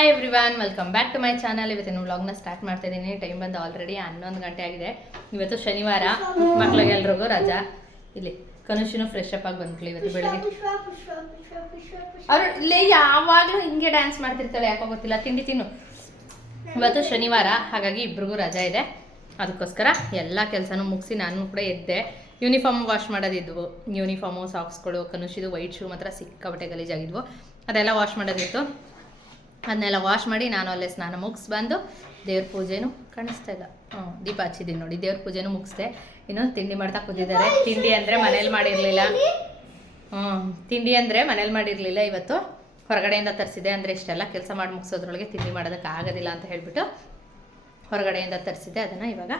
Hi everyone, welcome back to my channel. ಇವತ್ತಿನ ವ್ಲಾಗ್ನ start ಮಾಡ್ತಾ ಇದ್ದೀನಿ. ಟೈಮ್ ಬಂದು ಆಲ್ರೆಡಿ 11 ಗಂಟೆ ಆಗಿದೆ. ಇವತ್ತು ಶನಿವಾರ, ಮಕ್ಳಿಗೆ ಎಲ್ರಿಗೂ ರಜಾ. ಇಲ್ಲಿ ಕನುಷಿನೂ ಫ್ರೆಶ್ ಅಪ್ ಆಗಿ ಬಂದ್ಲು ಇವತ್ತು ಬೆಳಗ್ಗೆ. ಅವ್ರು ಇಲ್ಲೇ ಯಾವಾಗಲೂ ಹಿಂಗೆ ಡ್ಯಾನ್ಸ್ ಮಾಡ್ತಿರ್ತಾಳೆ, ಯಾಕೋ ಗೊತ್ತಿಲ್ಲ. ತಿಂಡಿ ತಿನ್ನು. ಇವತ್ತು ಶನಿವಾರ, ಹಾಗಾಗಿ ಇಬ್ರಿಗೂ ರಜಾ ಇದೆ. ಅದಕ್ಕೋಸ್ಕರ ಎಲ್ಲ ಕೆಲಸನೂ ಮುಗಿಸಿ ನಾನು ಕೂಡ ಎದ್ದೆ. ಯೂನಿಫಾರ್ಮ್ ವಾಶ್ ಮಾಡೋದಿದ್ವು. ಯೂನಿಫಾರ್ಮು, ಸಾಕ್ಸ್ಗಳು, ಕನುಷಿದು ವೈಟ್ ಶೂ ಮಾತ್ರ ಸಿಕ್ಕಾಬಟ್ಟೆ ಗಲೀಜಾಗಿದ್ವು. ಅದೆಲ್ಲ ವಾಶ್ ಮಾಡೋದಿತ್ತು. ಅದನ್ನೆಲ್ಲ ವಾಶ್ ಮಾಡಿ ನಾನು ಅಲ್ಲೇ ಸ್ನಾನ ಮುಗಿಸ್ ಬಂದು ದೇವ್ರ ಪೂಜೆನೂ ಕಾಣಿಸ್ತಾ ಇಲ್ಲ, ದೀಪ ಹಚ್ಚಿದ್ದೀನಿ ನೋಡಿ. ದೇವ್ರ ಪೂಜೆನೂ ಮುಗಿಸ್ದೆ. ಇನ್ನು ತಿಂಡಿ ಮಾಡ್ತಾ ಕೂತಿದ್ದಾರೆ. ತಿಂಡಿ ಅಂದರೆ ಮನೇಲಿ ಮಾಡಿರಲಿಲ್ಲ. ತಿಂಡಿ ಅಂದರೆ ಮನೇಲಿ ಮಾಡಿರಲಿಲ್ಲ. ಇವತ್ತು ಹೊರಗಡೆಯಿಂದ ತರಿಸಿದೆ. ಅಂದರೆ ಇಷ್ಟೆಲ್ಲ ಕೆಲಸ ಮಾಡಿ ಮುಗಿಸೋದ್ರೊಳಗೆ ತಿಂಡಿ ಮಾಡೋದಕ್ಕೆ ಆಗೋದಿಲ್ಲ ಅಂತ ಹೇಳಿಬಿಟ್ಟು ಹೊರಗಡೆಯಿಂದ ತರಿಸಿದೆ. ಅದನ್ನು ಇವಾಗ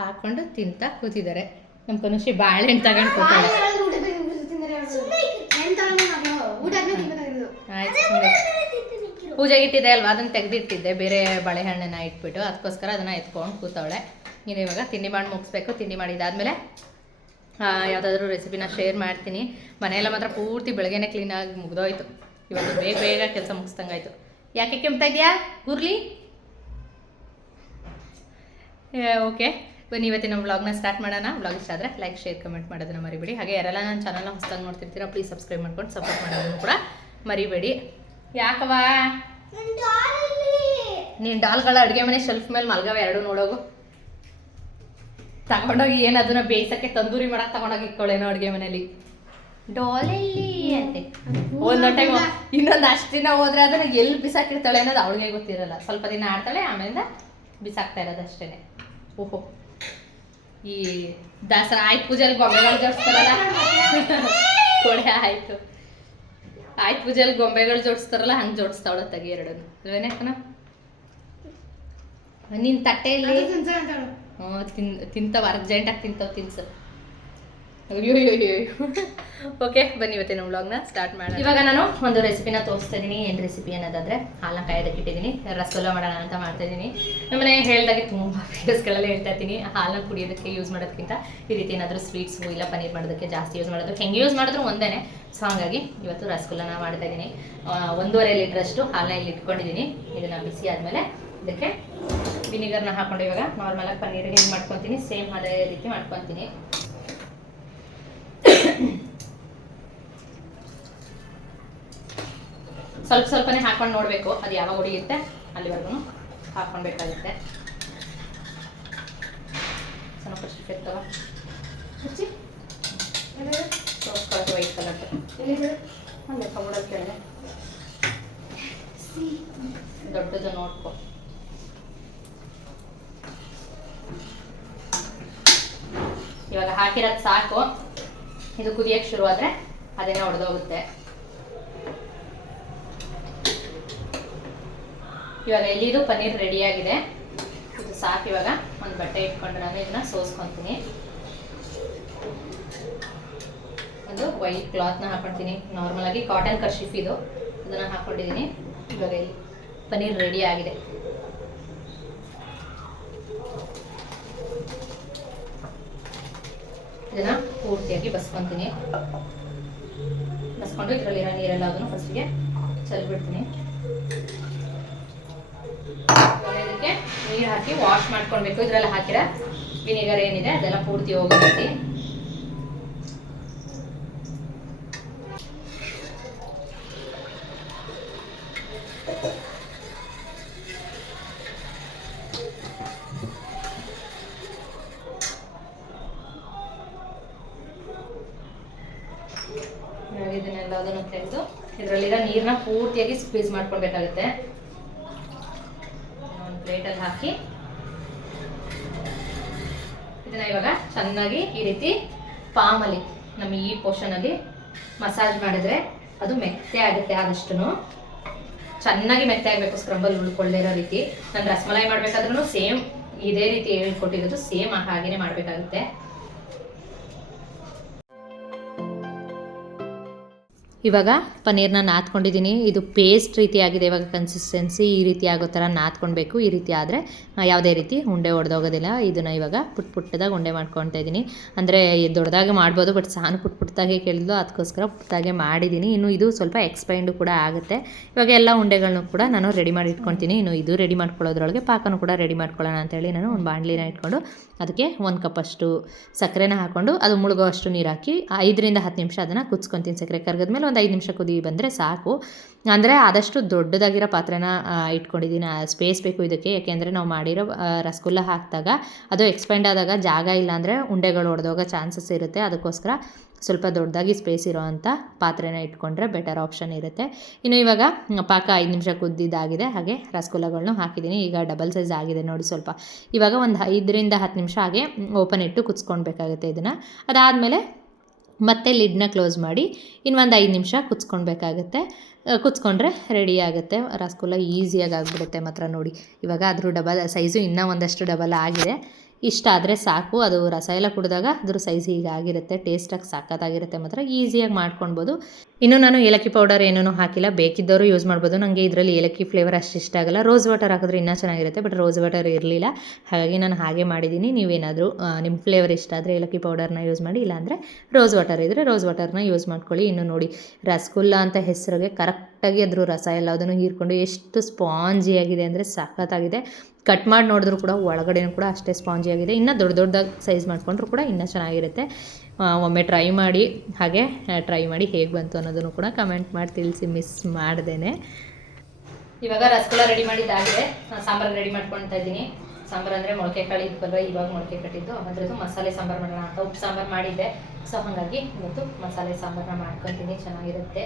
ಹಾಕ್ಕೊಂಡು ತಿಂತಾ ಕೂತಿದ್ದಾರೆ. ನಮ್ಮ ಕನುಷಿ ಬಾಳೆಹಣ್ಣು ತಗೊಂಡು ಕೂತಾಳೆ. ಪೂಜೆಗೆ ಇಟ್ಟಿದೆ ಅಲ್ವಾ, ಅದನ್ನು ತೆಗೆದಿಟ್ಟಿದ್ದೆ, ಬೇರೆ ಬಾಳೆಹಣ್ಣನ್ನ ಇಟ್ಬಿಟ್ಟು. ಅದಕ್ಕೋಸ್ಕರ ಅದನ್ನು ಎತ್ಕೊಂಡು ಕೂತವಳೆ. ನೀನು ಇವಾಗ ತಿಂಡಿ ಮಾಡಿ ಮುಗಿಸ್ಬೇಕು. ತಿಂಡಿ ಮಾಡಿದ್ದಾದಮೇಲೆ ಯಾವುದಾದ್ರೂ ರೆಸಿಪಿನ ಶೇರ್ ಮಾಡ್ತೀನಿ. ಮನೆಯೆಲ್ಲ ಮಾತ್ರ ಪೂರ್ತಿ ಬೆಳಗ್ಗೆನೇ ಕ್ಲೀನಾಗಿ ಮುಗ್ದೋಯ್ತು. ಇವತ್ತು ಬೇಗ ಬೇಗ ಕೆಲಸ ಮುಗಿಸ್ದಂಗಾಯ್ತು. ಯಾಕೆ ಕೆಮ್ತಾ ಇದೆಯಾ ಗುರ್ಲಿ? ಓಕೆ, ಬನ್ನಿ ಇವತ್ತಿನ ವ್ಲಾಗ್ನ ಸ್ಟಾರ್ಟ್ ಮಾಡೋಣ. ವ್ಲಾಗ್ ಇಷ್ಟ ಆದರೆ ಲೈಕ್, ಶೇರ್, ಕಮೆಂಟ್ ಮಾಡೋದನ್ನ ಮರಿಬೇಡಿ. ಹಾಗೆ ಯಾರೆಲ್ಲ ನನ್ನ ಚಾನಲ್ನ ಹೊಸದಾಗಿ ನೋಡ್ತಿರ್ತೀರ ಪ್ಲೀಸ್ ಸಬ್ಸ್ಕ್ರೈಬ್ ಮಾಡ್ಕೊಂಡು ಸಪೋರ್ಟ್ ಮಾಡೋದನ್ನು ಕೂಡ ಮರಿಬೇಡಿ. ಯಾಕವಾ ನೀನು ಡಾಲ್ಗಳ ಅಡುಗೆ ಮನೆ ಶೆಲ್ಫ್ ಮೇಲೆ ಮಲ್ಗವೆ ಎರಡು ನೋಡೋಗು. ತಗೊಂಡೋಗಿ ಏನು ಅದನ್ನ ಬೇಯಿಸೋಕ್ಕೆ ತಂದೂರಿ ಮಾಡಕ್ಕೆ ತಗೊಂಡೋಗಿ ಇಟ್ಕೊಳ್ಳೇನೋ ಅಡುಗೆ ಮನೇಲಿ. ಡಾಲೆಲ್ಲಿ ಅಂತೆ ಒಂದೊಂದು ಟೈಮ್, ಇನ್ನೊಂದು ಅಷ್ಟು ದಿನ ಹೋದ್ರೆ ಅದನ್ನು ಎಲ್ಲಿ ಬಿಸಾಕಿರ್ತಾಳೆ ಅನ್ನೋದು ಅವಳಿಗೆ ಗೊತ್ತಿರಲ್ಲ. ಸ್ವಲ್ಪ ದಿನ ಆಡ್ತಾಳೆ, ಆಮೇಲೆ ಬಿಸಾಕ್ತಾ ಇರೋದು ಅಷ್ಟೇ. ಓಹೋ, ಈ ದಸರಾ ಆಯ್ತು ಪೂಜೆಯಲ್ಲಿ ಗೊಂಬೆಗಳು ಜೋಡಿಸ್ತಾರಲ್ಲ, ಕೊಡೆ ಆಯ್ತು ಪೂಜೆಯಲ್ಲಿ ಗೊಂಬೆಗಳು ಜೋಡಿಸ್ತಾರಲ್ಲ, ಹಂಗೆ ಜೋಡಿಸ್ತಾವಳ ತೆಗಿ ಎರಡನ್ನು ಅಲ್ವೇನಕ್ಕನ. ನಿನ್ನ ತಟ್ಟೆಯಲ್ಲಿ ತಿಂತಾವ, ಅರ್ಜೆಂಟಾಗಿ ತಿಂತಾವ, ತಿನ್ಸು. ಅಯ್ಯೋ. ಓಕೆ, ಬನ್ನಿ ಇವತ್ತಿನ ವ್ಲಾಗ್ನ ಸ್ಟಾರ್ಟ್ ಮಾಡೋಣ. ಇವಾಗ ನಾನು ಒಂದು ರೆಸಿಪಿನ ತೋರಿಸ್ತಾ ಇದ್ದೀನಿ. ಏನು ರೆಸಿಪಿ ಅನ್ನೋದಾದರೆ ಹಾಲನ್ನ ಕಾಯೋದಕ್ಕೆ ಇಟ್ಟಿದ್ದೀನಿ. ರಸಗುಲ್ಲ ಮಾಡೋಣ ಅಂತ ಮಾಡ್ತಾ ಇದ್ದೀನಿ. ನಮ್ಮನೆ ಹೇಳ್ದಾಗೆ ತುಂಬ ವೀಡಿಯೋಸ್ಗಳೆಲ್ಲ ಹೇಳ್ತಾ ಇರ್ತೀನಿ. ಹಾಲನ್ನ ಕುಡಿಯೋದಕ್ಕೆ ಯೂಸ್ ಮಾಡೋದಕ್ಕಿಂತ ಈ ರೀತಿ ಏನಾದರೂ ಸ್ವೀಟ್ಸು ಇಲ್ಲ ಪನ್ನೀರ್ ಮಾಡೋದಕ್ಕೆ ಜಾಸ್ತಿ ಯೂಸ್ ಮಾಡೋದು. ಹೆಂಗೆ ಯೂಸ್ ಮಾಡಿದ್ರು ಒಂದೇ. ಸೊ ಹಾಗಾಗಿ ಇವತ್ತು ರಸಗುಲ್ಲನ ಮಾಡ್ತಾ ಇದ್ದೀನಿ. 1.5 ಲೀಟ್ರಷ್ಟು ಹಾಲನ್ನ ಇಲ್ಲಿ ಇಟ್ಕೊಂಡಿದ್ದೀನಿ. ಇದನ್ನು ಬಿಸಿ ಆದಮೇಲೆ ಇದಕ್ಕೆ ವಿನಿಗರ್ನ ಹಾಕ್ಕೊಂಡು ಇವಾಗ ನಾರ್ಮಲಾಗಿ ಪನ್ನೀರ್ ಹೆಂಗೆ ಮಾಡ್ಕೊತೀನಿ ಸೇಮ್ ಅದೇ ರೀತಿ ಮಾಡ್ಕೊತೀನಿ. ಸ್ವಲ್ಪ ಸ್ವಲ್ಪನೇ ಹಾಕೊಂಡು ನೋಡಬೇಕು, ಅದು ಯಾವಾಗ ಹೊಡಿಯುತ್ತೆ ಅಲ್ಲಿವರೆಗೂ ಹಾಕ್ಕೊಳ್ಬೇಕಾಗುತ್ತೆ. ಸ್ವಲ್ಪ ಫಸ್ಟ್ ಎತ್ತವ ಹಚ್ಚಿ ತೋರಿಸ್ಕೊಳಕ್ಕೆ ವೈಟ್ ಕಲರ್ ಅಲ್ಲೇ ಕಬೋರ್ಡಲ್ಲಿ ಕೆಳಗೆ ದೊಡ್ಡದು ನೋಡ್ಕೊ. ಇವಾಗ ಹಾಕಿರೋದು ಸಾಕು. ಇದು ಕುದಿಯಕ್ಕೆ ಶುರು ಆದರೆ ಅದೇನೋ ಹೊಡೆದೋಗುತ್ತೆ. ಇವಾಗ ಎಲ್ಲಿದು ಪನ್ನೀರ್ ರೆಡಿಯಾಗಿದೆ. ಇದು ಸಾಕು. ಇವಾಗ ಒಂದು ಬಟ್ಟೆ ಇಟ್ಕೊಂಡು ನಾನು ಇದನ್ನ ಸೋಸ್ಕೊತೀನಿ. ಒಂದು ವೈಟ್ ಕ್ಲಾತ್ನ ಹಾಕೊಳ್ತೀನಿ. ನಾರ್ಮಲಾಗಿ ಕಾಟನ್ ಕರ್ಶಿಫ್ ಇದು, ಇದನ್ನು ಹಾಕ್ಕೊಂಡಿದ್ದೀನಿ. ಇವಾಗ ಇಲ್ಲಿ ಪನ್ನೀರ್ ರೆಡಿ ಆಗಿದೆ. ಇದನ್ನು ಪೂರ್ತಿಯಾಗಿ ಬಸ್ಕೊತೀನಿ. ಬಸ್ಕೊಂಡು ಇದರಲ್ಲಿರೋ ನೀರೆಲ್ಲ ಅದನ್ನು ಫಸ್ಟಿಗೆ ಚೆಲ್ಬಿಡ್ತೀನಿ. ಇದಕ್ಕೆ ನೀರು ಹಾಕಿ ವಾಶ್ ಮಾಡ್ಕೊಳ್ಬೇಕು. ಇದರಲ್ಲಿ ಹಾಕಿರೋ ವಿನಿಗರ್ ಏನಿದೆ ಅದೆಲ್ಲ ಪೂರ್ತಿ ಹೋಗುತ್ತೆ. ಇದನ್ನೆಲ್ಲ ಅದನ್ನು ತೆಗೆದು ಇದರಲ್ಲಿರೋ ನೀರನ್ನ ಪೂರ್ತಿಯಾಗಿ ಸ್ಕ್ವೀಸ್ ಮಾಡ್ಕೊಳ್ಬೇಕಾಗುತ್ತೆ. ಒಂದು ಪ್ಲೇಟಲ್ಲಿ ಹಾಕಿ ಇದನ್ನ ಇವಾಗ ಚೆನ್ನಾಗಿ ಈ ರೀತಿ ಪಾಮಲ್ಲಿ ನಮ್ಮ ಈ ಪೋರ್ಷನಲ್ಲಿ ಮಸಾಜ್ ಮಾಡಿದ್ರೆ ಅದು ಮೆತ್ತೆ ಆಗುತ್ತೆ. ಆದಷ್ಟು ಚೆನ್ನಾಗಿ ಮೆತ್ತೆ ಆಗಬೇಕು, ಸ್ಕ್ರಂಬಲ್ ಉಳ್ಕೊಳ್ಳೇ ಇರೋ ರೀತಿ. ನಾನು ರಸಮಲೈ ಮಾಡಬೇಕಾದ್ರೂ ಸೇಮ್ ಇದೇ ರೀತಿ ಹೇಳ್ಕೊಟ್ಟಿರೋದು, ಸೇಮ್ ಹಾಗೇನೆ ಮಾಡಬೇಕಾಗುತ್ತೆ. ಇವಾಗ ಪನ್ನೀರ್ನ ನಾದ್ಕೊಂಡಿದ್ದೀನಿ. ಇದು ಪೇಸ್ಟ್ ರೀತಿ ಆಗಿದೆ ಇವಾಗ ಕನ್ಸಿಸ್ಟೆನ್ಸಿ. ಈ ರೀತಿ ಆಗೋ ಥರ ನಾದ್ಕೊಳ್ಬೇಕು. ಈ ರೀತಿ ಆದರೆ ಯಾವುದೇ ರೀತಿ ಉಂಡೆ ಒಡೆದೋಗೋದಿಲ್ಲ. ಇದನ್ನು ಇವಾಗ ಪುಟ್ಟದಾಗಿ ಉಂಡೆ ಮಾಡ್ಕೊಳ್ತಾ ಇದ್ದೀನಿ. ಅಂದರೆ ದೊಡ್ಡದಾಗಿ ಮಾಡ್ಬೋದು, ಬಟ್ ಸಾನು ಪುಟ್ಟದಾಗೆ ಕೇಳಿದ್ಲು, ಅದಕ್ಕೋಸ್ಕರ ಪುಟ್ಟದಾಗೆ ಮಾಡಿದ್ದೀನಿ. ಇನ್ನು ಇದು ಸ್ವಲ್ಪ ಎಕ್ಸ್ಪೈಂಡು ಕೂಡ ಆಗುತ್ತೆ. ಇವಾಗ ಎಲ್ಲ ಉಂಡೆಗಳನ್ನು ಕೂಡ ನಾನು ರೆಡಿ ಮಾಡಿ ಇಟ್ಕೊತೀನಿ. ಇನ್ನು ಇದು ರೆಡಿ ಮಾಡ್ಕೊಳ್ಳೋದ್ರೊಳಗೆ ಪಾಕನೂ ಕೂಡ ರೆಡಿ ಮಾಡ್ಕೊಳ್ಳೋಣ ಅಂತೇಳಿ ನಾನು ಒಂದು ಬಾಣಲಿನ ಇಟ್ಕೊಂಡು ಅದಕ್ಕೆ 1 ಕಪ್ಪಷ್ಟು ಸಕ್ಕರೆನ ಹಾಕ್ಕೊಂಡು ಅದು ಮುಳುಗೋ ಅಷ್ಟು ನೀರು ಹಾಕಿ 5ರಿಂದ 10 ನಿಮಿಷ ಅದನ್ನು ಕುದಿಸ್ಕೊತೀನಿ. ಸಕ್ಕರೆ ಕರಗಿದ್ಮೇಲೆ ಒಂದು 5 ನಿಮಿಷ ಕುದಿ ಬಂದರೆ ಸಾಕು. ಅಂದರೆ ಆದಷ್ಟು ದೊಡ್ಡದಾಗಿರೋ ಪಾತ್ರೆನ ಇಟ್ಕೊಂಡಿದ್ದೀನಿ. ಸ್ಪೇಸ್ ಬೇಕು ಇದಕ್ಕೆ, ಯಾಕೆಂದರೆ ನಾವು ಮಾಡಿರೋ ರಸಗುಲ್ಲ ಹಾಕಿದಾಗ ಅದು ಎಕ್ಸ್ಪೆಂಡ್ ಆದಾಗ ಜಾಗ ಇಲ್ಲ ಅಂದರೆ ಉಂಡೆಗಳು ಒಡೆದೋಗೋ ಚಾನ್ಸಸ್ ಇರುತ್ತೆ. ಅದಕ್ಕೋಸ್ಕರ ಸ್ವಲ್ಪ ದೊಡ್ಡದಾಗಿ ಸ್ಪೇಸ್ ಇರೋ ಅಂಥ ಪಾತ್ರೆನ ಇಟ್ಕೊಂಡ್ರೆ ಬೆಟರ್ ಆಪ್ಷನ್ ಇರುತ್ತೆ. ಇನ್ನು ಇವಾಗ ಪಾಕ 5 ನಿಮಿಷ ಕುದ್ದಿದ್ದಾಗಿದೆ. ಹಾಗೆ ರಸಗುಲ್ಲಗಳನ್ನೂ ಹಾಕಿದ್ದೀನಿ. ಈಗ ಡಬಲ್ ಸೈಜ್ ಆಗಿದೆ ನೋಡಿ ಸ್ವಲ್ಪ. ಇವಾಗ ಒಂದು 5ರಿಂದ 10 ನಿಮಿಷ ಹಾಗೆ ಓಪನ್ ಇಟ್ಟು ಕುದಿಸ್ಕೊಳ್ಬೇಕಾಗುತ್ತೆ ಇದನ್ನು. ಅದಾದಮೇಲೆ ಮತ್ತೆ ಲಿಡ್ನ ಕ್ಲೋಸ್ ಮಾಡಿ ಇನ್ನೊಂದು 5 ನಿಮಿಷ ಕುದಿಸ್ಕೊಳ್ಬೇಕಾಗತ್ತೆ. ಕುದಿಸ್ಕೊಂಡ್ರೆ ರೆಡಿ ಆಗುತ್ತೆ ರಸಗುಲ್ಲ. ಈಸಿಯಾಗಿ ಆಗಿಬಿಡುತ್ತೆ ಮಾತ್ರ ನೋಡಿ. ಇವಾಗ ಅದ್ರ ಡಬಲ್ ಸೈಜು ಇನ್ನೂ ಒಂದಷ್ಟು ಡಬಲ್ ಆಗಿದೆ. ಇಷ್ಟ ಆದರೆ ಸಾಕು. ಅದು ರಸ ಎಲ್ಲ ಕುಡಿದಾಗ ಅದ್ರ ಸೈಜ್ ಹೀಗಾಗಿರುತ್ತೆ. ಟೇಸ್ಟಾಗಿ ಸಖತ್ತಾಗಿರುತ್ತೆ ಮಾತ್ರ. ಈಸಿಯಾಗಿ ಮಾಡ್ಕೊಳ್ಬೋದು. ಇನ್ನು ನಾನು ಏಲಕ್ಕಿ ಪೌಡರ್ ಏನೂ ಹಾಕಿಲ್ಲ, ಬೇಕಿದ್ದವರು ಯೂಸ್ ಮಾಡ್ಬೋದು. ನನಗೆ ಇದರಲ್ಲಿ ಏಲಕ್ಕಿ ಫ್ಲೇವರ್ ಅಷ್ಟು ಇಷ್ಟ ಆಗಲ್ಲ. ರೋಸ್ ವಾಟರ್ ಹಾಕಿದ್ರೆ ಇನ್ನೂ ಚೆನ್ನಾಗಿರುತ್ತೆ, ಬಟ್ ರೋಸ್ ವಾಟರ್ ಇರಲಿಲ್ಲ, ಹಾಗಾಗಿ ನಾನು ಹಾಗೆ ಮಾಡಿದ್ದೀನಿ. ನೀವೇನಾದರೂ ನಿಮ್ಮ ಫ್ಲೇವರ್ ಇಷ್ಟ ಆದರೆ ಏಲಕ್ಕಿ ಪೌಡರ್ನ ಯೂಸ್ ಮಾಡಿ, ಇಲ್ಲಾಂದರೆ ರೋಸ್ ವಾಟರ್ ಇದ್ದರೆ ರೋಸ್ ವಾಟರ್ನ ಯೂಸ್ ಮಾಡ್ಕೊಳ್ಳಿ. ಇನ್ನು ನೋಡಿ ರಸಗುಲ್ಲ ಅಂತ ಹೆಸರಿಗೆ ಕರೆಕ್ಟಾಗಿ ಅದ್ರ ರಸ ಎಲ್ಲದನ್ನು ಹೀರ್ಕೊಂಡು ಎಷ್ಟು ಸ್ಪಾಂಜಿಯಾಗಿದೆ ಅಂದರೆ ಸಖತ್ತಾಗಿದೆ. ಕಟ್ ಮಾಡಿ ನೋಡಿದ್ರು ಕೂಡ ಒಳಗಡೆನೂ ಕೂಡ ಅಷ್ಟೇ ಸ್ಪಾಂಜಿಯಾಗಿದೆ. ಇನ್ನೂ ದೊಡ್ಡದಾಗಿ ಸೈಜ್ ಮಾಡಿಕೊಂಡ್ರು ಕೂಡ ಇನ್ನೂ ಚೆನ್ನಾಗಿರುತ್ತೆ. ಒಮ್ಮೆ ಟ್ರೈ ಮಾಡಿ. ಹಾಗೆ ಟ್ರೈ ಮಾಡಿ ಹೇಗೆ ಬಂತು ಅನ್ನೋದನ್ನು ಕೂಡ ಕಮೆಂಟ್ ಮಾಡಿ ತಿಳಿಸಿ, ಮಿಸ್ ಮಾಡ್ದೇನೆ. ಇವಾಗ ರಸಗುಲ್ಲ ರೆಡಿ ಮಾಡಿದ್ದಾಗಿದೆ. ಸಾಂಬಾರು ರೆಡಿ ಮಾಡ್ಕೊಳ್ತಾ ಇದ್ದೀನಿ. ಸಾಂಬಾರು ಅಂದರೆ ಮೊಳಕೆ ಕಾಳು ಇದ್ವಲ್ವ, ಇವಾಗ ಮೊಳಕೆ ಕಟ್ಟಿದ್ದು ಅದರದ್ದು ಮಸಾಲೆ ಸಾಂಬಾರು ಮಾಡೋಣ ಅಂತ. ಉಪ್ಪು ಸಾಂಬಾರು ಮಾಡಿದ್ದೆ, ಸೊ ಹಾಗಾಗಿ ಇವತ್ತು ಮಸಾಲೆ ಸಾಂಬಾರನ್ನ ಮಾಡ್ಕೊತೀನಿ. ಚೆನ್ನಾಗಿರುತ್ತೆ.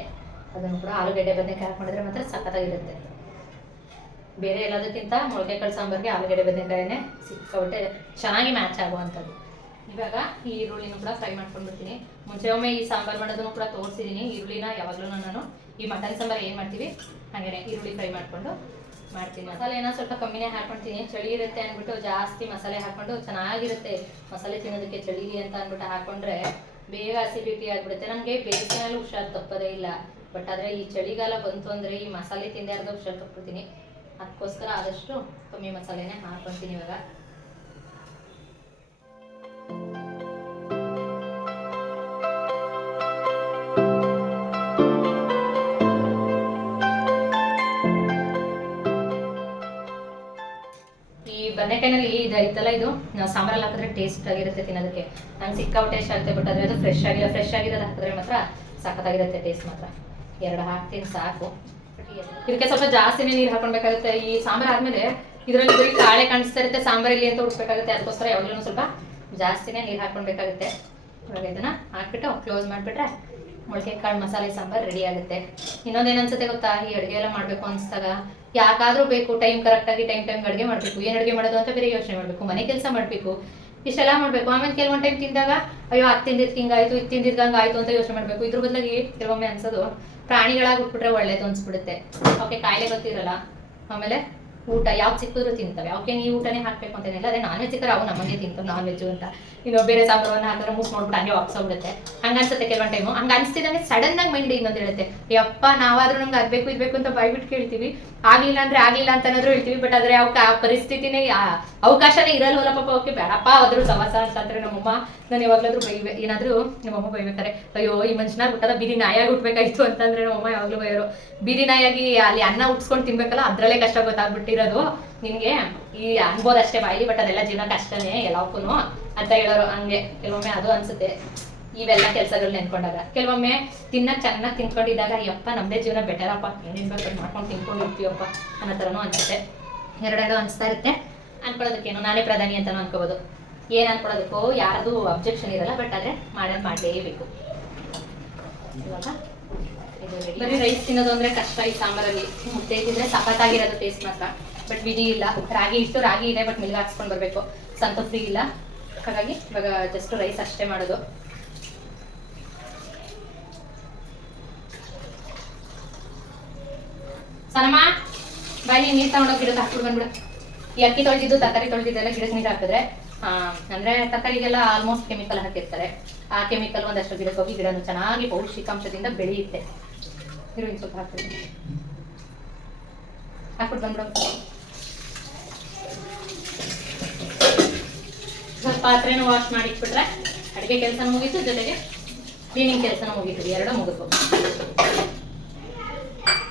ಅದನ್ನು ಕೂಡ ಆಲೂಗಡ್ಡೆ ಬದನೆಕಾಯಿ ಹಾಕೊಂಡಿದ್ರೆ ಮಾತ್ರ ಸಖತ್ತಾಗಿರುತ್ತೆ. ಬೇರೆ ಎಲ್ಲದಕ್ಕಿಂತ ಮೊಳಕೆ ಕಾಳು ಸಾಂಬಾರಿಗೆ ಆಲೂಗಡ್ಡೆ ಬದನೆಕಾಯಿನೇ ಸಿಕ್ಕಾಬಿಟ್ಟೆ ಚೆನ್ನಾಗಿ ಮ್ಯಾಚ್ ಆಗುವಂಥದ್ದು. ಇವಾಗ ಈ ಈರುಳ್ಳಿನೂ ಕೂಡ ಫ್ರೈ ಮಾಡ್ಕೊಂಡ್ಬಿಡ್ತೀನಿ. ಮುಂಚೆ ಒಮ್ಮೆ ಈ ಸಾಂಬಾರು ಮಾಡೋದನ್ನು ಕೂಡ ತೋರಿಸಿದ್ದೀನಿ. ಈರುಳ್ಳಿನ ಯಾವಾಗಲೂ ನಾನು ಈ ಮಟನ್ ಸಾಂಬಾರು ಏನು ಮಾಡ್ತೀವಿ ಹಾಗೆಯೇ ಈರುಳ್ಳಿ ಫ್ರೈ ಮಾಡಿಕೊಂಡು ಮಾಡ್ತೀನಿ. ಮಸಾಲೆನ ಸ್ವಲ್ಪ ಕಮ್ಮಿನೇ ಹಾಕ್ಕೊಳ್ತೀನಿ. ಚಳಿ ಇರುತ್ತೆ ಅಂದ್ಬಿಟ್ಟು ಜಾಸ್ತಿ ಮಸಾಲೆ ಹಾಕ್ಕೊಂಡು ಚೆನ್ನಾಗಿರುತ್ತೆ. ಮಸಾಲೆ ತಿನ್ನೋದಕ್ಕೆ ಚಳಿಗೆ ಅಂತ ಅಂದ್ಬಿಟ್ಟು ಹಾಕ್ಕೊಂಡ್ರೆ ಬೇಗ ಅಸಿಡಿಟಿ ಆಗಿಬಿಡುತ್ತೆ. ನನಗೆ ಬೇಸಿಗೆನಲ್ಲಿ ಹುಷಾರು ತಪ್ಪೋದೇ ಇಲ್ಲ, ಬಟ್ ಆದರೆ ಈ ಚಳಿಗಾಲ ಬಂತು ಅಂದರೆ ಈ ಮಸಾಲೆ ತಿಂದೇ ಅರ್ಧ ಹುಷಾರು ತಪ್ಪಿಡ್ತೀನಿ. ಅದಕ್ಕೋಸ್ಕರ ಆದಷ್ಟು ಕಮ್ಮಿ ಮಸಾಲೆನೇ ಹಾಕ್ಕೊಳ್ತೀನಿ ಇವಾಗ. ಈ ಬದನೆಕಾಯಿನಲ್ಲಿ ಇದು ಐತಲ್ಲ, ಇದು ನಾವು ಸಾಂಬಾರಲ್ಲಿ ಹಾಕಿದ್ರೆ ಟೇಸ್ಟ್ ಆಗಿರುತ್ತೆ ತಿನ್ನೋದಕ್ಕೆ. ನಂಗೆ ಸಿಕ್ಕಾಪಟ್ಟೆ ಟೇಸ್ಟ್ ಆಗುತ್ತೆ, ಬಟ್ ಆದರೆ ಅದು ಫ್ರೆಶ್ ಆಗಿರೋದು ಹಾಕಿದ್ರೆ ಮಾತ್ರ ಸಖತ್ತಾಗಿರುತ್ತೆ ಟೇಸ್ಟ್ ಮಾತ್ರ. 2 ಹಾಕ್ತೀನಿ ಸಾಕು. ಇದಕ್ಕೆ ಸ್ವಲ್ಪ ಜಾಸ್ತಿನೇ ನೀರು ಹಾಕೊಳ್ಬೇಕಾಗುತ್ತೆ. ಈ ಸಾಂಬಾರು ಆದಮೇಲೆ ಇದರಲ್ಲಿ ಬರೀ ಕಾಳೆ ಕಾಣಿಸ್ತಾ ಇರುತ್ತೆ ಸಾಂಬಾರಲ್ಲಿ ಅಂತ ಉಡಿಸ್ಬೇಕಾಗುತ್ತೆ. ಅದಕ್ಕೋಸ್ಕರ ಯಾವಾಗಲೂ ಸ್ವಲ್ಪ ಜಾಸ್ತಿನೇ ನೀರು ಹಾಕೊಳ್ಬೇಕಾಗುತ್ತೆ. ಇವಾಗ ಇದನ್ನು ಹಾಕ್ಬಿಟ್ಟು ಕ್ಲೋಸ್ ಮಾಡಿಬಿಟ್ರೆ ಮೊಳಕೆ ಕಾಳು ಮಸಾಲೆ ಸಾಂಬಾರು ರೆಡಿ ಆಗುತ್ತೆ. ಇನ್ನೊಂದೇನು ಅನ್ಸುತ್ತೆ ಗೊತ್ತಾ, ಈ ಅಡುಗೆ ಎಲ್ಲ ಮಾಡಬೇಕು ಅನಿಸಿದಾಗ ಯಾಕಾದರೂ ಬೇಕು ಟೈಮ್ ಕರೆಕ್ಟಾಗಿ ಟೈಮ್ ಅಡುಗೆ ಮಾಡಬೇಕು. ಏನು ಅಡುಗೆ ಮಾಡೋದು ಅಂತ ಬೇರೆ ಯೋಚನೆ ಮಾಡಬೇಕು, ಮನೆ ಕೆಲಸ ಮಾಡಬೇಕು, ಇಷ್ಟೆಲ್ಲ ಮಾಡಬೇಕು. ಆಮೇಲೆ ಕೆಲವೊಂದು ಟೈಮ್ ತಿಂದಾಗ ಅಯ್ಯೋ ಅದು ತಿಂದಿದ್ದು ಹಿಂಗಾಯಿತು, ಇದು ತಿಂದಿದ್ದು ಹಂಗಾಯಿತು ಅಂತ ಯೋಚನೆ ಮಾಡಬೇಕು. ಇದ್ರ ಬದಲಾಗಿ ಕೆಲವೊಮ್ಮೆ ಅನ್ಸೋದು ಪ್ರಾಣಿಗಳಾಗಿ ಉಟ್ಬಿಟ್ರೆ ಒಳ್ಳೇದು ಅನ್ಸ್ಬಿಡುತ್ತೆ. ಅವಕ್ಕೆ ಕಾಯಿಲೆ ಗೊತ್ತಿರಲ್ಲ, ಆಮೇಲೆ ಊಟ ಯಾವ್ದು ಸಿಕ್ಕಿದ್ರು ತಿಂತವೆ. ಅವಕ್ಕೆ ನೀವು ಊಟನೇ ಹಾಕಬೇಕು ಅಂತೇನಿಲ್ಲ. ಅದೇ ನಾನ್ ವೆಜ್ ಸಿಕ್ಕರೆ ಅವು ನಮಗೆ ತಿಂತವೆ ನಾನ್ ವೆಜ್ಜು ಅಂತ. ಇನ್ನು ಬೇರೆ ಸಾಂಬಾರನ್ನ ಹಾಕಿದ್ರೆ ಮೂಸ್ ನೋಡ್ಬಿಟ್ಟು ಹಂಗೆ ವಾಪಸ್ಸೋಗ್ಬಿಡುತ್ತೆ. ಹಂಗೆ ಅನ್ಸುತ್ತೆ ಕೆಲವೊಂದು ಟೈಮು. ಹಂಗೆ ಅನಿಸ್ತಿದ್ದಂಗೆ ಸಡನ್ ಆಗಿ ಮೈಂಡ್ ಇನ್ನೊಂದು ಹೇಳುತ್ತೆ, ಯಪ್ಪ ನಾವಾದ್ರೂ ನಮ್ಗೆ ಅದು ಬೇಕು ಇದು ಬೇಕು ಅಂತ ಬಾಯ್ಬಿಟ್ಟು ಕೇಳ್ತೀವಿ. ಆಗಲಿಲ್ಲ ಅಂತ ಏನಾದರೂ ಹೇಳ್ತೀವಿ, ಬಟ್ ಆದರೆ ಅವಕ್ಕೆ ಆ ಪರಿಸ್ಥಿತಿನೇ ಅವಕಾಶನೇ ಇರಲ್ವಲ್ಲ ಪಾಪ. ಅವಕ್ಕೆ ಬೇಡಪ್ಪ ಆದರೂ ಸವಾಸ ಅಂತಂದ್ರೆ ನಮ್ಮಮ್ಮ ನಾನು ಯಾವಾಗಲಾದ್ರೂ ಏನಾದರೂ ನಮ್ಮಮ್ಮ ಬೈಬೇಕಾರೆ, ಅಯ್ಯೋ ಈ ಮನುಷ್ಯನ ಹುಟ್ಟದ ಬೀದಿ ನಾಯಾಗಿ ಹುಟ್ಟಬೇಕಾಯ್ತು ಅಂತಂದ್ರೆ ನಮ್ಮಮ್ಮ ಯಾವಾಗಲೂ ಬೈಯೋರು. ಬೀದಿ ನಾಯಾಗಿ ಅಲ್ಲಿ ಅನ್ನ ಉಟ್ಸ್ಕೊಂಡು ತಿನ್ಬೇಕಲ್ಲ, ಅದರಲ್ಲೇ ಕಷ್ಟ ಗೊತ್ತಾಗ್ಬಿಟ್ಟಿರೋದು ನಿನಗೆ. ಈ ಅನ್ಬೋದಷ್ಟೇ ಬಾಯಿ, ಬಟ್ ಅದೆಲ್ಲ ಜೀವನ ಕಷ್ಟನೇ ಎಲ್ಲಕ್ಕೂ ಅಂತ ಹೇಳೋರು. ಹಂಗೆ ಕೆಲವೊಮ್ಮೆ ಅದು ಅನ್ಸುತ್ತೆ ಇವೆಲ್ಲ ಕೆಲಸಗಳು ನೆನ್ಕೊಂಡಾಗ. ಕೆಲವೊಮ್ಮೆ ಚೆನ್ನಾಗಿ ತಿನ್ಕೊಂಡಿದ್ದಾಗ ಯಪ್ಪ ನಮ್ಮದೇ ಜೀವನ ಬೆಟರಪ್ಪ, ಏನೇನು ಬೇಕು ಮಾಡ್ಕೊಂಡು ತಿನ್ಕೊಂಡು ಇರ್ತೀವಪ್ಪ ಅನ್ನೋ ಥರನೂ ಅನ್ಸುತ್ತೆ. ಎರಡೆರಡು ಅನಿಸ್ತಾ ಇರುತ್ತೆ. ಅನ್ಕೊಳ್ಳೋದಕ್ಕೇನು ನಾನೇ ಪ್ರಧಾನಿ ಅಂತಲೂ ಅನ್ಕೋಬೋದು. ಏನು ಅನ್ಕೊಳ್ಳೋದಕ್ಕೂ ಯಾರ್ದು ಅಬ್ಜೆಕ್ಷನ್ ಇರಲ್ಲ, ಬಟ್ ಆದರೆ ಮಾಡಲೇಬೇಕು. ಇವಾಗ ಬರೀ ರೈಸ್ ತಿನ್ನೋದು ಅಂದರೆ ಕಷ್ಟ. ಈ ಸಾಂಬಾರಲ್ಲಿ ಮುದ್ದೆ ತಿಂದರೆ ಸಖತ್ತಾಗಿರೋದು ಟೇಸ್ಟ್ ಮಾತ್ರ. ಬಟ್ ವಿಧಿ ಇಲ್ಲ, ರಾಗಿ ಇದೆ, ಬಟ್ ಮಿಲ್ಗೆ ಹಾಕ್ಸ್ಕೊಂಡು ಬರಬೇಕು. ಸಂತೋಷ ಇಲ್ಲ, ಹಾಗಾಗಿ ಇವಾಗ ಜಸ್ಟ್ ರೈಸ್ ಅಷ್ಟೇ ಮಾಡೋದು. ಸನಮ್ಮ ಬಾಯಿ ನೀರು ತಗೊಂಡೋಗಿ ಗಿಡಕ್ಕೆ ಹಾಕ್ಬಿಟ್ಟು ಬಂದ್ಬಿಡು. ಈ ಅಕ್ಕಿ ತೊಳೆದಿದ್ದು ತರಕಾರಿ ತೊಳೆದಿದ್ದೆಲ್ಲ ಗಿಡಕ್ಕೆ ನೀರು ಹಾಕಿದ್ರೆ ಅಂದರೆ ತರಕಾರಿಗೆಲ್ಲ ಆಲ್ಮೋಸ್ಟ್ ಕೆಮಿಕಲ್ ಹಾಕಿರ್ತಾರೆ. ಆ ಕೆಮಿಕಲ್ ಒಂದಷ್ಟು ಗಿಡಕ್ಕೆ ಹೋಗಿ ಗಿಡನು ಚೆನ್ನಾಗಿ ಪೌಷ್ಟಿಕಾಂಶದಿಂದ ಬೆಳೆಯುತ್ತೆ. ಇನ್ನು ಸ್ವಲ್ಪ ಹಾಕ್ತೀನಿ, ಹಾಕ್ಬಿಟ್ಟು ಬಂದ್ಬಿಡು. ಸ್ವಲ್ಪ ಪಾತ್ರೆನೂ ವಾಶ್ ಮಾಡಿಟ್ಬಿಟ್ರೆ ಅಡುಗೆ ಕೆಲಸ ಮುಗೀತು, ಜೊತೆಗೆ ಕ್ಲೀನಿಂಗ್ ಕೆಲಸನೂ ಮುಗೀತು, ಎರಡೂ ಮುಗಿಸ್ಬೋದು.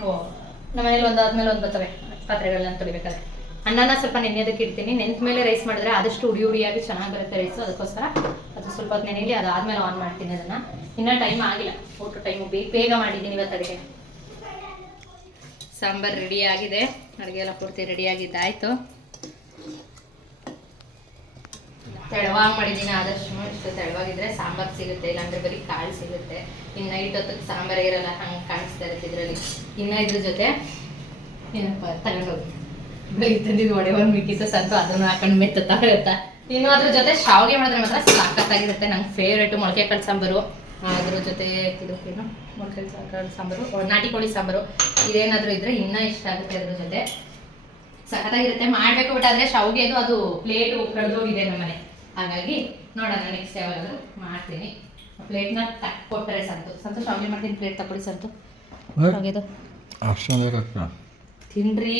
ಓ ನಮ್ಮನೇಲಿ ಒಂದಾದ್ಮೇಲೆ ಒಂದು ಬರ್ತವೆ ಪಾತ್ರೆಗಳನ್ನ ತೊಳಿಬೇಕಾದ್ರೆ. ಅನ್ನನ ಸ್ವಲ್ಪ ನೆನೆಯೋದಕ್ಕೆ ಇಡ್ತೀನಿ. ನೆನೆದ ಮೇಲೆ ರೈಸ್ ಮಾಡಿದ್ರೆ ಆದಷ್ಟು ಉಡಿಯಾಗಿ ಚೆನ್ನಾಗಿ ಬರುತ್ತೆ ರೈಸು. ಅದಕ್ಕೋಸ್ಕರ ಅದು ಸ್ವಲ್ಪ ಹೊತ್ತು ನೆನೆಯಲಿ, ಅದಾದ್ಮೇಲೆ ಆನ್ ಮಾಡ್ತೀನಿ ಅದನ್ನ. ಇನ್ನೂ ಟೈಮ್ ಆಗಿಲ್ಲ, ಊಟ ಟೈಮು ಬೇಗ ಮಾಡಿದ್ದೀನಿ ಇವತ್ತು ಅಡುಗೆ. ಸಾಂಬಾರು ರೆಡಿ ಆಗಿದೆ, ಅಡುಗೆ ಎಲ್ಲ ಪೂರ್ತಿ ರೆಡಿ ಆಗಿದ್ದಾಯ್ತು. ತೆಳವಾಗಿ ಮಾಡಿದ್ದೀನಿ, ಆದಷ್ಟು ಇಷ್ಟು ತೆಳವಾಗಿದ್ರೆ ಸಾಂಬಾರು ಸಿಗುತ್ತೆ, ಇಲ್ಲಾಂದ್ರೆ ಬರೀ ಕಾಳು ಸಿಗುತ್ತೆ. ಇನ್ನು ನೈಟ್ ಹೊತ್ತಿಗೆ ಸಾಂಬಾರು ಇರಲ್ಲ, ಹಂಗೆ ಕಾಣಿಸ್ತಾ ಇರುತ್ತೆ ಇದರಲ್ಲಿ. ಇನ್ನು ಇದ್ರ ಜೊತೆ ಏನಪ್ಪ ತಗೊಂಡೋಗಿ ಬೆಳಿಗ್ಗೆ ತಂದಿದ್ದು ವಡೆ ಒಂದು ಮಿಕ್ಕಿತ್ತು ಸಂತು, ಅದನ್ನು ಹಾಕೊಂಡು ಮೆತ್ತತ್ತಾ ಇರುತ್ತಾ. ಇನ್ನು ಅದ್ರ ಜೊತೆ ಶಾವಿಗೆ ಮಾಡಿದ್ರೆ ಮಾತ್ರ ಸಾಕತ್ತಾಗಿರುತ್ತೆ. ನಂಗೆ ಫೇವ್ರೇಟು ಮೊಳಕೆ ಕಾಳು ಸಾಂಬಾರು. ಅದ್ರ ಜೊತೆ ಇದು ಏನು ಮೊಳಕೆ ಕಾಳು ಸಾಂಬಾರು, ನಾಟಿ ಕೋಳಿ ಸಾಂಬಾರು, ಇದೇನಾದರೂ ಇದ್ರೆ ಇನ್ನೂ ಇಷ್ಟ ಆಗುತ್ತೆ. ಅದ್ರ ಜೊತೆ ಸಖತ್ತಾಗಿರುತ್ತೆ. ಮಾಡಬೇಕು ಬಟ್ ಆದರೆ ಶಾವಿಗೆದು ಅದು ಪ್ಲೇಟು ಕಳೆದೋಗಿದೆ ನಮ್ಮನೆ, ಹಾಗಾಗಿ ನೋಡೋಣ ನೆಕ್ಸ್ಟ್ ಯಾವಾಗಾದರೂ ಮಾಡ್ತೀನಿ. ಪ್ಲೇಟ್ನ ಕೊಟ್ಟರೆ ಸಂತು ಶಾವಿಗೆ ಮಾಡ್ತೀನಿ. ಪ್ಲೇಟ್ ತಗೊಳ್ಳಿ ಸಂತು, ಶಾವಿಗೆದು ತಿನ್ರಿ,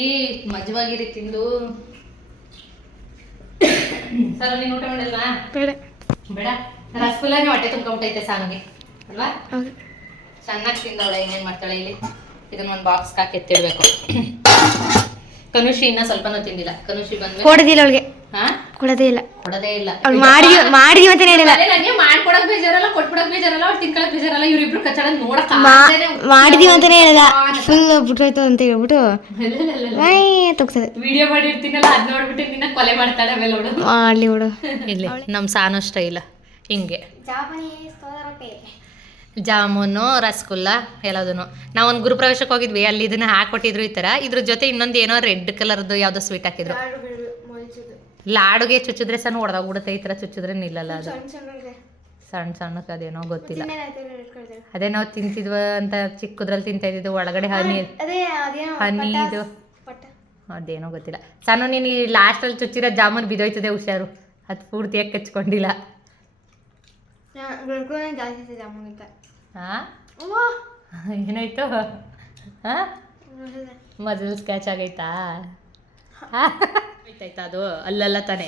ಮಜವಾಗಿರಿ ತಿಂದು. ಸರ್ ನೀನು ಊಟ ಮಾಡಲ್ವಾ? ಬೇಡ, ರಸಗುಲ್ಲಾನೇ ಹೊಟ್ಟೆ ತುಂಬ್ಕೊಂಬಿಟ್ಟೈತೆ ಸಾನಿಗೆ ಅಲ್ವಾ? ಚೆನ್ನಾಗಿ ತಿಂದವಳೆ. ಇನ್ನೇನು ಮಾಡ್ತಾಳೆ ಇಲ್ಲಿ, ಇದನ್ನ ಒಂದು ಬಾಕ್ಸ್ಗೆ ಹಾಕಿ ಎತ್ತಿಡ್ಬೇಕು. ಕನುಷಿ ಇನ್ನ ಸ್ವಲ್ಪನೂ ತಿಂದಿಲ್ಲ. ಕನುಷಿ ಬಂದ್ಮೇಲೆ ಕೊಡೋದಿಲ್ಲ ಅವಳಿಗೆ, ಕೊಡೋದೇ ಇಲ್ಲ. ಮಾಡಿದೀವಿ ಅಂತ ಹೇಳಿಲ್ಲ. ನನಗೆ ಮಾಡ್ಕೊಡಕ್ ಬೇಜಾರಲ್ಲ, ಕೊಟ್ಬಿಡಕ್ ಬೇಜಾರಲ್ಲ, ಅವ್ರು ತಿನ್ಕೊಳಕ್ ಬೇಜಾರಲ್ಲ. ಇವ್ರಿಬ್ರು ಕಚ್ಚಡ ನೋಡಕ್ ಮಾಡಿದೀವಿ ಅಂತಾನೆ ಹೇಳಿಲ್ಲ, ಫುಲ್ ಬಿಟ್ಟೋಯ್ತು ಅಂತ ಹೇಳ್ಬಿಟ್ಟು ತಗ್ತದೆ. ವಿಡಿಯೋ ಮಾಡಿರ್ತೀನಲ್ಲ, ಅದ್ ನೋಡ್ಬಿಟ್ಟು ನಿನ್ನ ಕೊಲೆ ಮಾಡ್ತಾಳೆ. ಆಮೇಲೆ ನೋಡು ಮಾಡ್ಲಿ ಬಿಡು. ಇಲ್ಲಿ ನಮ್ ಸಾನು ಸ್ಟೈಲ್ ಹಿಂಗೆ ಜಾಮೂನು ರಸಗುಲ್ಲ ಎಲ್ಲದನ್ನು. ನಾವೊಂದು ಗುರುಪ್ರವೇಶಕ್ಕೆ ಹೋಗಿದ್ವಿ, ಅಲ್ಲಿ ಇದನ್ನ ಹಾಕೊಟ್ಟಿದ್ರು ಈ ತರ. ಇದ್ರ ಜೊತೆ ಇನ್ನೊಂದು ಏನೋ ರೆಡ್ ಕಲರ್ದು ಯಾವ್ದೋ ಸ್ವೀಟ್ ಹಾಕಿದ್ರು. ಲಾಡುಗೆ ಚುಚ್ಚಿದ್ರೆ ಸಣ್ಣ ಹೊಡೆದಾಗ್ಬಿಡುತ್ತೆ, ಈ ತರ ಚುಚ್ಚಿದ್ರೆ ನಿಲ್ಲಲ್ಲ ಅದು. ಸಣ್ಣ ಸಣ್ಣಕ್ಕೆ ಅದೇನೋ ಗೊತ್ತಿಲ್ಲ. ಅದೇ ನಾವು ತಿಂತಿದ್ವ ಅಂತ ಚಿಕ್ಕದ್ರಲ್ಲಿ ತಿಂತಾ ಇದ್ದಿದ್ದು, ಒಳಗಡೆ ಹನಿ ಇದು ಅದೇನೋ ಗೊತ್ತಿಲ್ಲ. ಸಣ್ಣ ನೀನು ಈ ಲಾಸ್ಟಲ್ಲಿ ಚುಚ್ಚಿರೋ ಜಾಮೂನ್ ಬಿದ್ದೋಯ್ತದೆ, ಹುಷಾರು. ಅದು ಪೂರ್ತಿಯಾಗಿ ಕಚ್ಕೊಂಡಿಲ್ಲ. ಏನಾಯ್ತು? ಮಜಲ್ ಸ್ಕ್ಯಾಚ್ ಆಗೈತಾ? ಆಯ್ತಾಯ್ತಾ? ಅದು ಅಲ್ಲಲ್ಲ ತಾನೆ,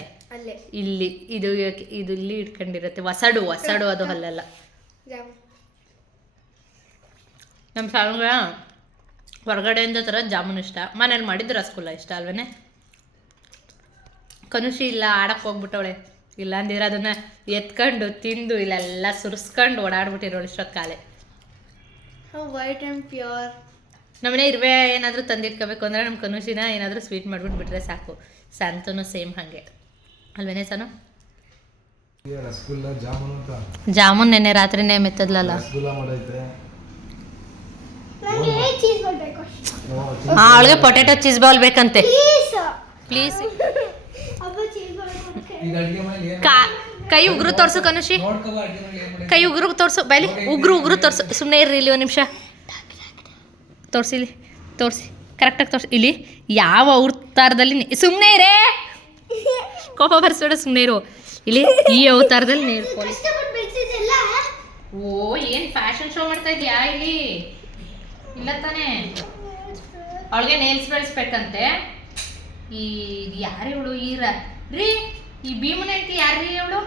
ಇಲ್ಲಿ ಇದು ಇಲ್ಲಿ ಇಟ್ಕೊಂಡಿರುತ್ತೆ. ಹೊಸಡು ಅದು ಅಲ್ಲಲ್ಲ. ನಮ್ಮ ಸಾಂಗ ಹೊರಗಡೆಯಿಂದ ಥರ ಜಾಮೂನ್ ಇಷ್ಟ, ಮನೇಲಿ ಮಾಡಿದ್ದು ರಸಗುಲ್ಲ ಇಷ್ಟ ಅಲ್ವೇನೆ. ಕನುಷಿ ಇಲ್ಲ, ಆಡಕ್ಕೆ ಹೋಗ್ಬಿಟ್ಟವಳೆ. ಇಲ್ಲ ಅಂದಿದ್ರೆ ಅದನ್ನು ಎತ್ಕೊಂಡು ತಿಂದು ಇಲ್ಲೆಲ್ಲ ಸುರಿಸ್ಕೊಂಡು ಓಡಾಡ್ಬಿಟ್ಟಿರೋಳು ಇಷ್ಟೊತ್ತು ಕಾಲೆ. White and pure. ನಮ್ಮನೆ ಇರುವೆ ಏನಾದರೂ ತಂದಿಟ್ಕೋಬೇಕು ಅಂದರೆ ನಮ್ಮ ಕನುಷಿನ ಏನಾದರೂ ಸ್ವೀಟ್ ಮಾಡ್ಬಿಟ್ಟು ಬಿಟ್ರೆ ಸಾಕು. ಸಂತನು ಸೇಮ್ ಹಾಗೆ ಅಲ್ವೇನೆ ಸನು? ಜಾಮೂನ್ ನೆನ್ನೆ ರಾತ್ರಿನೇ ಮೆತ್ತದ್ಲಲ್ಲ. ಅವಳಿಗೆ ಪೊಟೆಟೊ ಚೀಸ್ ಬಾಲ್ ಬೇಕಂತೆ. ಪ್ಲೀಸ್ ಕೈ ಉಗುರು ತೋರ್ಸು ಕನುಷಿ, ಕೈ ಉಗುರು ತೋರ್ಸು, ಬೈಲಿ ಉಗುರು ತೋರ್ಸು. ಸುಮ್ಮನೆ ಇರ್ರಿ ಇಲ್ಲಿ ಒಂದು ನಿಮಿಷ. ತೋರಿಸಿ ತೋರಿಸಿ ಕರೆಕ್ಟಾಗಿ ತೋರಿಸಿ. ಇಲ್ಲಿ ಯಾವ ಅವತಾರದಲ್ಲಿ ಸುಮ್ಮನೆ ಇರೇ, ಕೋಪ ಬರ್ಸ್ಬೇಡ, ಸುಮ್ಮನೆ ಇರು. ಇಲ್ಲಿ ಈ ಅವತಾರದಲ್ಲಿ ನೇಲ್ ಪಾಲಿಶ್. ಓ ಏನು ಫ್ಯಾಷನ್ ಶೋ ಮಾಡ್ತಾ ಇದೆಯಾ ಇಲ್ಲಿ? ಇಲ್ಲ ತಾನೇ, ಅವಳಿಗೆ ನೇಲ್ಸ್ ಬೆಳೆಸ್ಬೇಕಂತೆ. ಈ ಯಾರು ಇವಳು? ರೀ ಈ ಭೀಮನ ಹೆಂಡತಿ ಯಾರ್ರೀ ಅವಳು?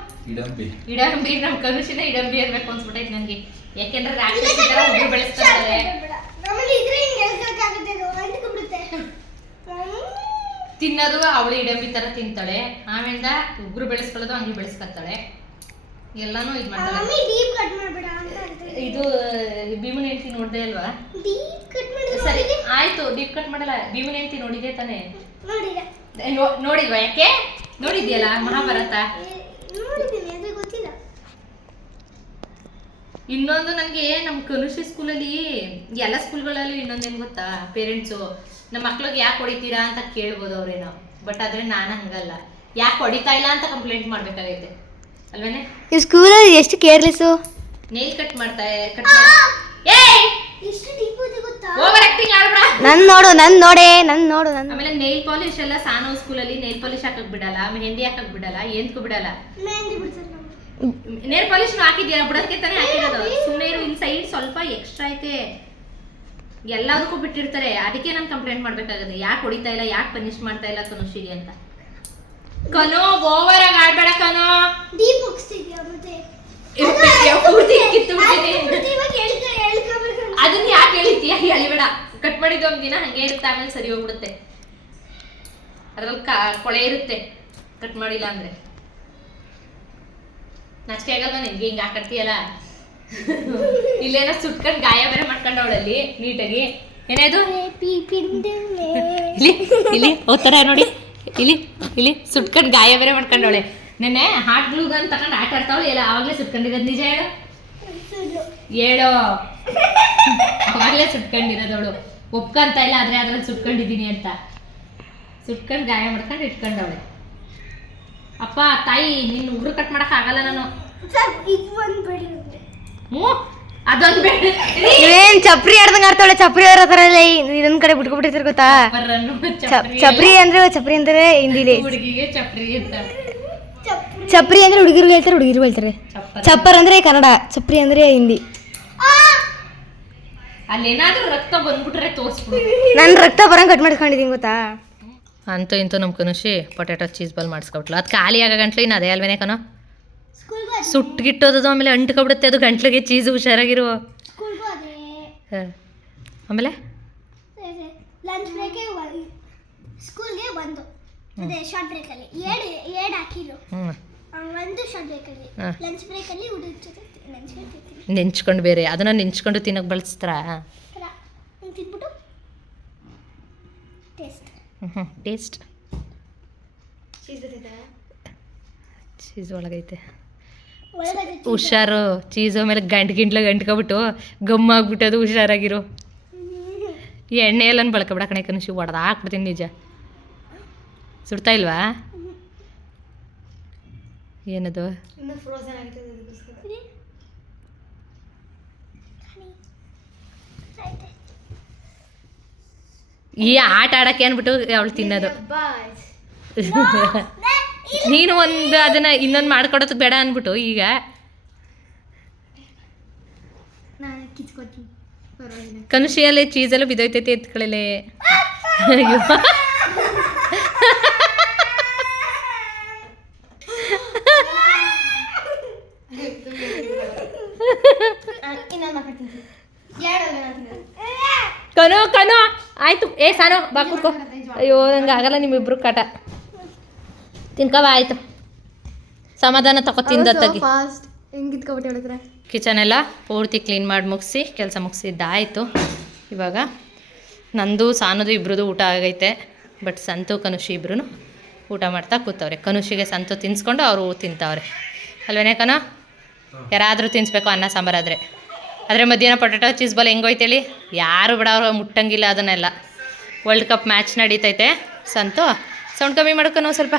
ಇಡಂಬಿ. ನಮ್ಮ ಕನುಷಿನ ಇಡಂಬಿ ಇರ್ಬೇಕು ಅನ್ಸ್ಬಿಟ್ಟೈತೆ ನನಗೆ. ಯಾಕೆಂದ್ರೆ ರಾಕ್ಷಸಿ ತರ ಉಗುರು ಬೆಳೆಸ್ತಾಳೆ. ತಿನ್ನೋದು ಅವಳು ಇಡಂಬಿ ತರ ತಿಂತಾಳೆ, ಆಮೇಲೆ ಉಗುರು ಬೆಳೆಸ್ಕೊಳ್ಳೋದು ಹಂಗೆ ಬೆಳೆಸ್ಕೊತಾಳೆ. ಎಲ್ಲಾನು ಇದು ಮಾಡ್ತಾಳೆ. ಇದು ಭೀಮನ ಹೆಂಡತಿ ನೋಡ್ದೆ ಅಲ್ವಾ? ಸರಿ ಆಯ್ತು, ಡೀಪ್ ಕಟ್ ಮಾಡಲ್ಲ. ಭೀಮನ ಹೆಂಡತಿ ನೋಡಿದೆ ತಾನೆ? ನೋಡಿಲ್ವಾ? ಯಾಕೆ ನೋಡಿದ್ಯಲ್ಲ ಮಹಾಭಾರತ. ಇನ್ನೊಂದು ನನಗೆ ನಮ್ಮ ಕನುಷಿ ಸ್ಕೂಲಲ್ಲಿ, ಎಲ್ಲ ಸ್ಕೂಲ್ಗಳಲ್ಲಿ ಇನ್ನೊಂದೇನು ಗೊತ್ತಾ, ಪೇರೆಂಟ್ಸು ನಮ್ಮ ಮಕ್ಳಿಗೆ ಯಾಕೆ ಹೊಡಿತೀರಾ ಅಂತ ಕೇಳ್ಬೋದು ಅವ್ರೇನೋ. ಬಟ್ ಆದರೆ ನಾನು ಹಂಗಲ್ಲ, ಯಾಕೆ ಹೊಡಿತಾ ಇಲ್ಲ ಅಂತ ಕಂಪ್ಲೇಂಟ್ ಮಾಡ್ಬೇಕಾಗೈತೆ ಅಲ್ವೇನೆ. ಈ ಸ್ಕೂಲಲ್ಲಿ ಎಷ್ಟು ಕೇರ್ಲೆಸ್ಸು. ನೇಲ್ ಕಟ್ ಮಾಡ್ತಾರೆ. ಆಮೇಲೆ ನೇಲ್ ಪಾಲಿಶ್ ಎಲ್ಲ ಸಾನೋ ಸ್ಕೂಲಲ್ಲಿ ನೇಲ್ ಪಾಲಿಶ್ ಹಾಕಕ್ ಬಿಡಲ್ಲ, ಮೆಹಂದಿ ಹಾಕಕ್ ಬಿಡಲ್ಲ, ಏನ್ಕೂ ಬಿಡಲ್ಲ. Nail polish ಹಾಕಿದ್ಯಾ? ಬಿಡಕ್ಕೆ ತಾನೇ ಹಾಕಿರೋದು. ಸುಮ್ಮನೆ ಇರು. ಇನ್ ಸೈಡ್ ಸ್ವಲ್ಪ ಎಕ್ಸ್ಟ್ರಾ ಐತೆ. ಎಲ್ಲದಕ್ಕೂ ಬಿಟ್ಟಿರ್ತಾರೆ. ಅದಕ್ಕೆ ನಾನು ಕಂಪ್ಲೇಂಟ್ ಮಾಡ್ಬೇಕಾಗುತ್ತೆ, ಯಾಕೆ ಹೊಡಿತಾ ಇಲ್ಲ, ಯಾಕೆ ಪನಿಷ್ ಮಾಡ್ತಾ ಇಲ್ಲ ಕನುಷಿಗೆ ಅಂತ. ಕನು ಓವರ್ ಆಗಿ ಆಡ್ಬೇಡ ಕನು. ಅದನ್ನ ಯಾಕೆ ಹೇಳಿತೀಯ? ಹೇಳಿಬೇಡ. ಕಟ್ ಮಾಡಿದ್ದು ಒಂದ್ ದಿನ ಹಂಗೆ ಇರುತ್ತೆ, ಆಮೇಲೆ ಸರಿ ಹೋಗ್ಬಿಡುತ್ತೆ. ಅದ್ರಲ್ಲಿ ಕೊಳೆ ಇರುತ್ತೆ ಕಟ್ ಮಾಡಿಲ್ಲ ಅಂದ್ರೆ. ನಾಚಿಕೆ ಆಗಲ್ವಾ ನಿನ್ಗೆ ಹಿಂಗ ಹಾಕಡ್ತೀಯಲ್ಲ? ಇಲ್ಲೇನೋ ಸುಟ್ಕೊಂಡ್ ಗಾಯ ಬೇರೆ ಮಾಡ್ಕೊಂಡವಳಲ್ಲಿ ನೀಟಾಗಿ. ಏನೇದು ಇಲ್ಲಿ ಇಲ್ಲಿ ಹೋಗ್ತಾರ ನೋಡಿ, ಇಲ್ಲಿ ಇಲ್ಲಿ ಸುಟ್ಕೊಂಡ್ ಗಾಯ ಬೇರೆ ಮಾಡ್ಕೊಂಡವಳೆ. ನೆನ್ನೆ ಹಾಟ್ ಗ್ಲೂಗನ್ ತಗೊಂಡು ಆಟ ಆಡ್ತಾವಳೆ ಎಲ್ಲ, ಆವಾಗಲೇ ಸುಟ್ಕೊಂಡಿರೋದು. ನಿಜ ಹೇಳು ಹೇಳು, ಅವಾಗಲೇ ಸುಟ್ಕೊಂಡಿರೋದವಳು. ಒಪ್ಕಂತ ಇಲ್ಲ, ಆದ್ರೆ ಅದ್ರಲ್ಲಿ ಸುಟ್ಕೊಂಡಿದ್ದೀನಿ ಅಂತ ಸುಟ್ಕೊಂಡು ಗಾಯ ಮಾಡ್ಕೊಂಡು ಇಟ್ಕೊಂಡವಳೆ. ಅಪ್ಪ ತಾಯಿ, ನಿನ್ನ ಉಗುರು ಕಟ್ ಮಾಡಕ್ ಆಗಲ್ಲ ನಾನು. ಅದೊಂದು ಬೇಡ. ಏನ್ ಚಪ್ರಿ ಆಡ್ದಂಗ ಆಡ್ತಾಳೆ. ಚಪ್ರಿ ಅವ್ರ ಹತ್ರ ಇದೊಂದ್ ಕಡೆ ಬಿಟ್ಕೊಬಿಟ್ಟಿರ್ತಾರ ಗೊತ್ತಾ? ಚಪ್ರಿ ಅಂದ್ರೆ ಹಿಂದಿಲಿ ಹುಡುಗಿಗೆ ಚಪ್ರಿ ಅಂತ. ಚಪ್ರಿ ಅಂದ್ರೆ ಹುಡುಗಿರು ಹೇಳ್ತಾರೆ, ಹುಡುಗಿರು ಹೇಳ್ತಾರೆ. ಚಪ್ಪರ್ ಅಂದ್ರೆ ಕನ್ನಡ, ಚಪ್ರಿ ಅಂದ್ರೆ ಹಿಂದಿ. ಅಲ್ಲೇನಾದ್ರೂ ರಕ್ತ ಬಂದ್ಬಿಟ್ರೆ ತೋರಿಸ್ಬಿಡು. ನಾನು ರಕ್ತ ಬರಂಗ್ ಕಟ್ ಮಾಡ್ಕೊಂಡಿದ್ದೀನಿ ಗೊತ್ತಾ? ಅಂತೂ ಇಂತೂ ನಮ್ಮ ಕನುಷಿ ಪೊಟ್ಯಾಟೊ ಚೀಸ್ ಬಾಲ್ ಮಾಡಿಸ್ಕೊಟ್ಲು. ಅದು ಖಾಲಿ ಆಗ ಗಂಟ್ಲು ಇನ್ನು ಅದೇ ಅಲ್ವೇನೆ ಕನೋ, ಸುಟ್ಗಿಟ್ಟೋದು ಆಮೇಲೆ ಅಂಟ್ಕೊಬಿಡುತ್ತೆ ಅದು ಗಂಟ್ಲಿಗೆ. ಚೀಸ್ ಹುಷಾರಾಗಿರುವ. ಆಮೇಲೆ ಲಂಚ್ ಬ್ರೇಕ್ಗೆ ಸ್ಕೂಲ್ಗೆ ಒಂದು ಶಾರ್ಟ್ ಬ್ರೇಕಲ್ಲಿ ಏಡ್ ಹಾಕಿರು. ಒಂದು ಶಾರ್ಟ್ ಬ್ರೇಕಲ್ಲಿ ಲಂಚ್ ಬ್ರೇಕಲ್ಲಿ ಹುಡುಗ ಜೊತೆ ನೆಂಚ್ಕೊಂಡು ಬೇರೆ ಅದನ್ನ ನೆಂಚ್ಕೊಂಡು ತಿನ್ನೋಕೆ ಬಳಸ್ತಾರ. ತಿನ್ಬಿಟ್ಟು ಟೇಸ್ಟ್ ಟೇಸ್ಟ್ ಚೀಸ್ ಒಳಗೈತೆ. ಹುಷಾರು, ಚೀಸು ಮೇಲೆ ಗಂಟ್ಕೊಬಿಟ್ಟು ಗಮ್ಮ ಆಗ್ಬಿಟ್ಟದು. ಹುಷಾರಾಗಿರು. ಎಣ್ಣೆ ಎಲ್ಲ ಬಳಕಬೇಡ ಕಣೆ ಕನುಷಿ, ಹೊಡೆದ ಹಾಕ್ಬಿಡ್ತೀನಿ. ನಿಜ ಸುಡ್ತಾ ಇಲ್ವಾ? ಏನದು ಈ ಆಟ ಆಡಕ್ಕೆ ಅಂದ್ಬಿಟ್ಟು ಅವಳು ತಿನ್ನೋದು. ನೀನು ಒಂದು ಅದನ್ನ ಇನ್ನೊಂದು ಮಾಡ್ಕೊಡೋದು ಬೇಡ ಅಂದ್ಬಿಟ್ಟು ಈಗ ಕನುಷಿಯಲ್ಲಿ ಚೀಸೆಲ್ಲ ಬಿದ್ದೋಯ್ತೈತೆ, ಎತ್ಕೊಳ್ಳಲೆ. ಅಯ್ಯೋ ಕನೋ ಕನೋ ಆಯ್ತು. ಸಾನೋ ಬಾ ಕೂತ್ಕೋ. ಅಯ್ಯೋ ನಂಗೆ ಆಗಲ್ಲ ನಿಮ್ಮಿಬ್ರು ಕಾಟ. ತಿನ್ಕವ ಆಯ್ತು, ಸಮಾಧಾನ ತಗೋ ತಿಂದತ್ತಾಗಿ. ಕಿಚನ್ ಎಲ್ಲ ಪೂರ್ತಿ ಕ್ಲೀನ್ ಮಾಡಿ ಮುಗಿಸಿ ಕೆಲಸ ಮುಗಿಸಿದ್ದಾಯಿತು. ಇವಾಗ ನಂದು ಸಾನದು ಇಬ್ರದ್ದು ಊಟ ಆಗೈತೆ. ಬಟ್ ಸಂತು ಕನುಷಿ ಇಬ್ರು ಊಟ ಮಾಡ್ತಾ ಕೂತವ್ರೆ. ಕನುಷಿಗೆ ಸಂತು ತಿನ್ಸ್ಕೊಂಡು ಅವರು ತಿಂತವ್ರೆ ಅಲ್ವೇನೆ ಕನೋ? ಯಾರಾದರೂ ತಿನ್ನಿಸ್ಬೇಕು ಅನ್ನ ಸಾಂಬಾರಾದರೆ. ಆದರೆ ಮಧ್ಯಾಹ್ನ ಪೊಟ್ಯಾಟೊ ಚೀಸ್ ಬಾಲ್ ಹೆಂಗೋಯ್ತೇಳಿ, ಯಾರು ಬಿಡ ಅವ್ರು ಮುಟ್ಟಂಗಿಲ್ಲ ಅದನ್ನೆಲ್ಲ. ವರ್ಲ್ಡ್ ಕಪ್ ಮ್ಯಾಚ್ ನಡೀತೈತೆ. ಸಂತು ಸೌಂಡ್ ಕಮ್ಮಿ ಮಾಡ್ಕೊಂಡು ಸ್ವಲ್ಪ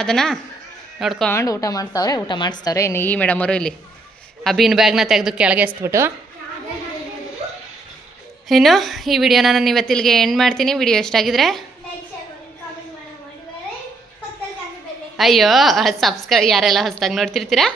ಅದನ್ನು ನೋಡ್ಕೊಂಡು ಊಟ ಮಾಡ್ತಾವ್ರೆ, ಊಟ ಮಾಡಿಸ್ತವ್ರೆ. ಇನ್ನು ಈ ಮೇಡಮವರು ಇಲ್ಲಿ ಆ ಬೀನ್ ಬ್ಯಾಗ್ನ ತೆಗೆದು ಕೆಳಗೆ ಎಸ್ಬಿಟ್ಟು. ಇನ್ನು ಈ ವಿಡಿಯೋನ ನಾನು ಇವತ್ತಿಲ್ಗೆ ಎಂಡ್ ಮಾಡ್ತೀನಿ. ವಿಡಿಯೋ ಎಷ್ಟಾಗಿದ್ರೆ ಅಯ್ಯೋ ಸಬ್ಸ್ಕ್ರೈಬ್ ಯಾರೆಲ್ಲ ಹೊಸ್ದಾಗಿ ನೋಡ್ತಿರ್ತೀರಾ